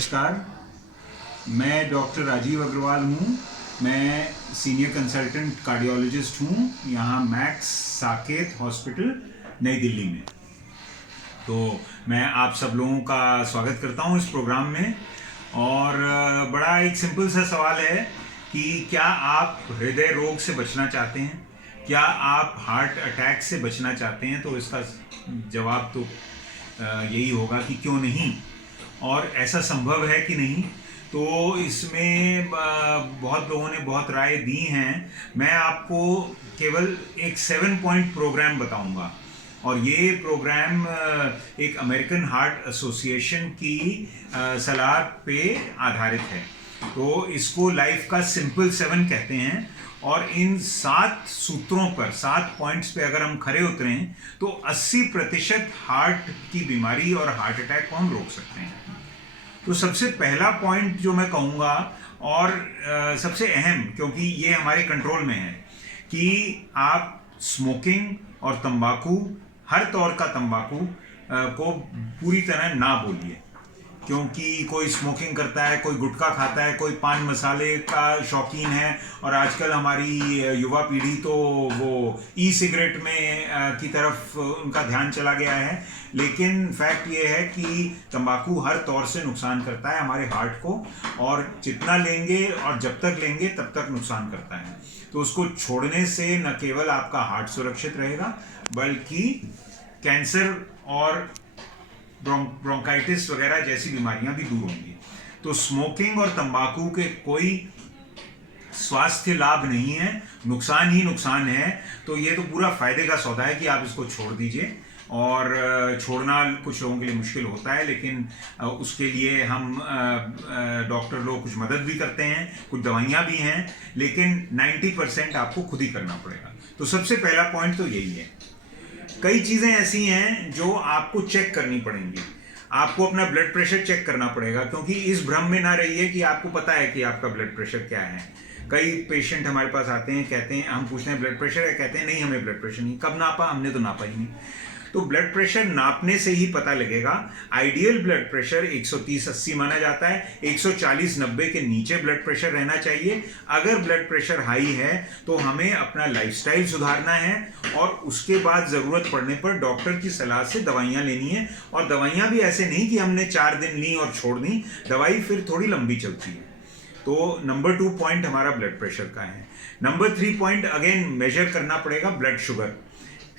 नमस्कार, मैं डॉक्टर राजीव अग्रवाल हूँ। मैं सीनियर कंसल्टेंट कार्डियोलॉजिस्ट हूँ यहाँ मैक्स साकेत हॉस्पिटल नई दिल्ली में। तो मैं आप सब लोगों का स्वागत करता हूँ इस प्रोग्राम में। और बड़ा एक सिंपल सा सवाल है कि क्या आप हृदय रोग से बचना चाहते हैं, क्या आप हार्ट अटैक से बचना चाहते हैं? तो इसका जवाब तो यही होगा कि क्यों नहीं, और ऐसा संभव है कि नहीं। तो इसमें बहुत लोगों ने बहुत राय दी हैं। मैं आपको केवल एक 7 पॉइंट प्रोग्राम बताऊंगा, और ये प्रोग्राम एक अमेरिकन हार्ट एसोसिएशन की सलाह पे आधारित है। तो इसको लाइफ का सिंपल 7 कहते हैं। और इन 7 सूत्रों पर, 7 पॉइंट्स पे अगर हम खरे उतरें तो 80% हार्ट की बीमारी और हार्ट अटैक को हम रोक सकते हैं। तो सबसे पहला पॉइंट जो मैं कहूँगा, और सबसे अहम, क्योंकि ये हमारे कंट्रोल में है, कि आप स्मोकिंग और तंबाकू, हर तौर का तंबाकू को पूरी तरह ना बोलिए। क्योंकि कोई स्मोकिंग करता है, कोई गुटखा खाता है, कोई पान मसाले का शौकीन है, और आजकल हमारी युवा पीढ़ी तो वो ई सिगरेट में की तरफ उनका ध्यान चला गया है। लेकिन फैक्ट ये है कि तंबाकू हर तौर से नुकसान करता है हमारे हार्ट को, और जितना लेंगे और जब तक लेंगे तब तक नुकसान करता है। तो उसको छोड़ने से न केवल आपका हार्ट सुरक्षित रहेगा, बल्कि कैंसर और ब्रोंकाइटिस वगैरह जैसी बीमारियां भी दूर होंगी। तो स्मोकिंग और तंबाकू के कोई स्वास्थ्य लाभ नहीं है, नुकसान ही नुकसान है। तो ये तो पूरा फायदे का सौदा है कि आप इसको छोड़ दीजिए। और छोड़ना कुछ लोगों के लिए मुश्किल होता है, लेकिन उसके लिए हम डॉक्टर लोग कुछ मदद भी करते हैं, कुछ दवाइयाँ भी हैं, लेकिन 90% आपको खुद ही करना पड़ेगा। तो सबसे पहला पॉइंट तो यही है। कई चीज़ें ऐसी हैं जो आपको चेक करनी पड़ेंगी। आपको अपना ब्लड प्रेशर चेक करना पड़ेगा, क्योंकि इस भ्रम में ना रहिए कि आपको पता है कि आपका ब्लड प्रेशर क्या है। कई पेशेंट हमारे पास आते हैं, कहते हैं, हम पूछते हैं ब्लड प्रेशर है, कहते हैं नहीं हमें ब्लड प्रेशर नहीं। कब नापा? हमने तो नापा ही नहीं। तो ब्लड प्रेशर नापने से ही पता लगेगा। आइडियल ब्लड प्रेशर 130/80 माना जाता है। 140/90 के नीचे ब्लड प्रेशर रहना चाहिए। अगर ब्लड प्रेशर हाई है तो हमें अपना लाइफस्टाइल सुधारना है, और उसके बाद ज़रूरत पड़ने पर डॉक्टर की सलाह से दवाइयाँ लेनी है। और दवाइयाँ भी ऐसे नहीं कि हमने 4 दिन ली और छोड़ दी, दवाई फिर थोड़ी लंबी चलती है। तो नंबर 2 पॉइंट हमारा ब्लड प्रेशर का है। नंबर 3 पॉइंट अगेन मेजर करना पड़ेगा ब्लड शुगर।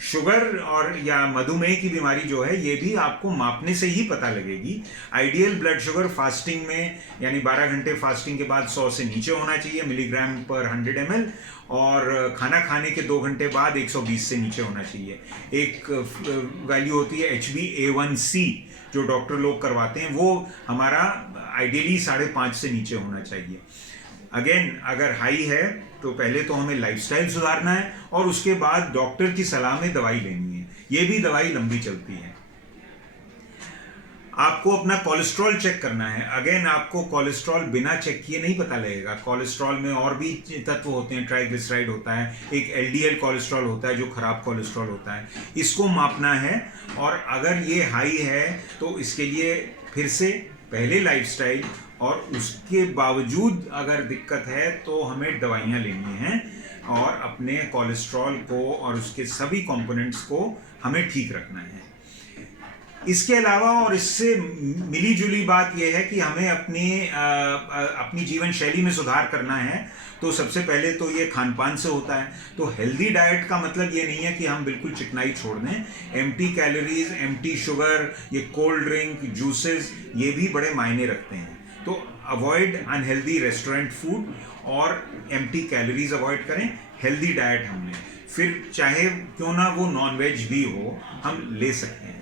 शुगर और या मधुमेह की बीमारी जो है, ये भी आपको मापने से ही पता लगेगी। आइडियल ब्लड शुगर फास्टिंग में, यानी 12 घंटे फास्टिंग के बाद 100 से नीचे होना चाहिए मिलीग्राम पर 100 ml, और खाना खाने के 2 घंटे बाद 120 से नीचे होना चाहिए। एक वैल्यू होती है HbA1c, जो डॉक्टर लोग करवाते हैं, वो हमारा आइडियली 5.5 से नीचे होना चाहिए। अगेन अगर हाई है तो पहले तो हमें लाइफस्टाइल सुधारना है, और उसके बाद डॉक्टर की सलाह में दवाई लेनी है। ये भी दवाई लंबी चलती है। आपको अपना कोलेस्ट्रॉल चेक करना है। अगेन आपको कोलेस्ट्रॉल बिना चेक किए नहीं पता लगेगा। कोलेस्ट्रॉल में और भी तत्व होते हैं, ट्राइग्लिसराइड होता है, एक LDL कोलेस्ट्रॉल होता है जो खराब कोलेस्ट्रॉल होता है, इसको मापना है। और अगर ये हाई है तो इसके लिए फिर से पहले लाइफस्टाइल, और उसके बावजूद अगर दिक्कत है तो हमें दवाइयाँ लेनी हैं, और अपने कोलेस्ट्रॉल को और उसके सभी कंपोनेंट्स को हमें ठीक रखना है। इसके अलावा और इससे मिली जुली बात यह है कि हमें अपनी जीवन शैली में सुधार करना है। तो सबसे पहले तो ये खान पान से होता है। तो हेल्दी डाइट का मतलब ये नहीं है कि हम बिल्कुल चिकनाई छोड़ दें। एम्प्टी कैलोरीज, एम्प्टी शुगर, ये कोल्ड ड्रिंक, जूसेस, ये भी बड़े मायने रखते हैं। तो अवॉइड अनहेल्दी रेस्टोरेंट फूड, और एम्प्टी कैलोरीज अवॉइड करें। हेल्दी डाइट हमने, फिर चाहे क्यों ना वो नॉन वेज भी हो, हम ले सकते हैं।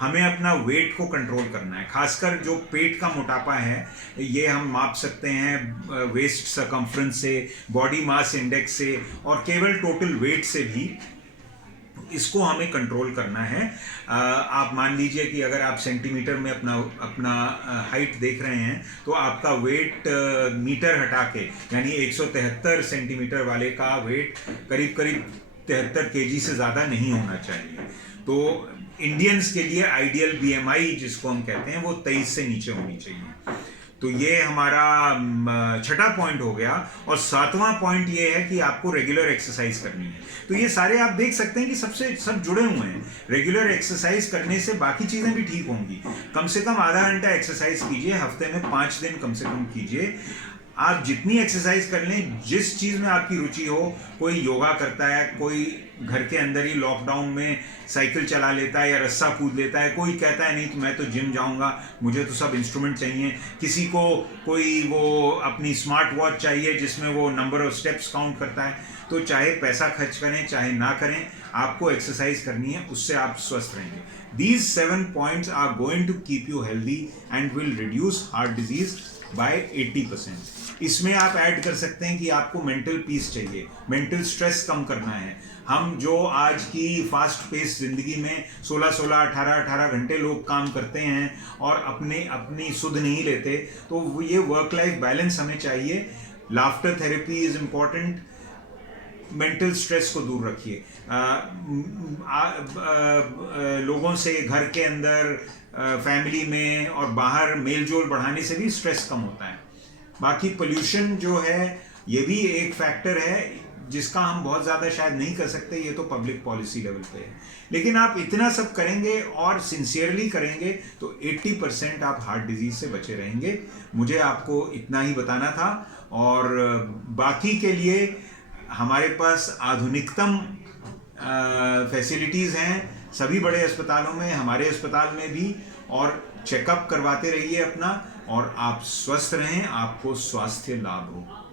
हमें अपना वेट को कंट्रोल करना है, खासकर जो पेट का मोटापा है, ये हम माप सकते हैं वेस्ट सरकमफ्रेंस से, बॉडी मास इंडेक्स से, और केवल टोटल वेट से भी इसको हमें कंट्रोल करना है। आप मान लीजिए कि अगर आप सेंटीमीटर में अपना हाइट देख रहे हैं, तो आपका वेट मीटर हटा के, यानी 173 सेंटीमीटर वाले का वेट करीब 73 kg से ज़्यादा नहीं होना चाहिए। तो इंडियंस के लिए आइडियल BMI जिसको हम कहते हैं, वो 23 से नीचे होनी चाहिए। तो ये हमारा छठा पॉइंट हो गया। और सातवां पॉइंट ये है कि आपको रेगुलर एक्सरसाइज करनी है। तो ये सारे आप देख सकते हैं कि सबसे सब जुड़े हुए हैं। रेगुलर एक्सरसाइज करने से बाकी चीज़ें भी ठीक होंगी। कम से कम आधा घंटा एक्सरसाइज कीजिए, हफ्ते में 5 दिन कम से कम कीजिए। आप जितनी एक्सरसाइज कर लें, जिस चीज़ में आपकी रुचि हो, कोई योगा करता है, कोई घर के अंदर ही लॉकडाउन में साइकिल चला लेता है या रस्सा कूद लेता है, कोई कहता है नहीं तो मैं तो जिम जाऊंगा, मुझे तो सब इंस्ट्रूमेंट चाहिए, किसी को कोई वो अपनी स्मार्ट वॉच चाहिए जिसमें वो नंबर ऑफ स्टेप्स काउंट करता है। तो चाहे पैसा खर्च करें चाहे ना करें, आपको एक्सरसाइज करनी है, उससे आप स्वस्थ रहेंगे। These 7 points are going to keep you healthy and will reduce heart disease by 80%. इसमें आप ऐड कर सकते हैं कि आपको मेंटल पीस चाहिए, मेंटल स्ट्रेस कम करना है। हम जो आज की फास्ट पेस जिंदगी में 16-16, 18-18 घंटे लोग काम करते हैं और अपनी सुध नहीं लेते, तो ये वर्क लाइफ बैलेंस हमें चाहिए। Laughter therapy is important. Mental stress को दूर रखिए। लोगों से घर के अंदर, फैमिली में और बाहर मेल जोल बढ़ाने से भी स्ट्रेस कम होता है। बाकी पोल्यूशन जो है ये भी एक फैक्टर है जिसका हम बहुत ज़्यादा शायद नहीं कर सकते, ये तो पब्लिक पॉलिसी लेवल पे है। लेकिन आप इतना सब करेंगे और सिंसियरली करेंगे तो 80% आप हार्ट डिजीज से बचे रहेंगे। मुझे आपको इतना ही बताना था। और बाकी के लिए हमारे पास आधुनिकतम फैसिलिटीज़ हैं सभी बड़े अस्पतालों में, हमारे अस्पताल में भी। और चेकअप करवाते रहिए अपना, और आप स्वस्थ रहें, आपको स्वास्थ्य लाभ हो।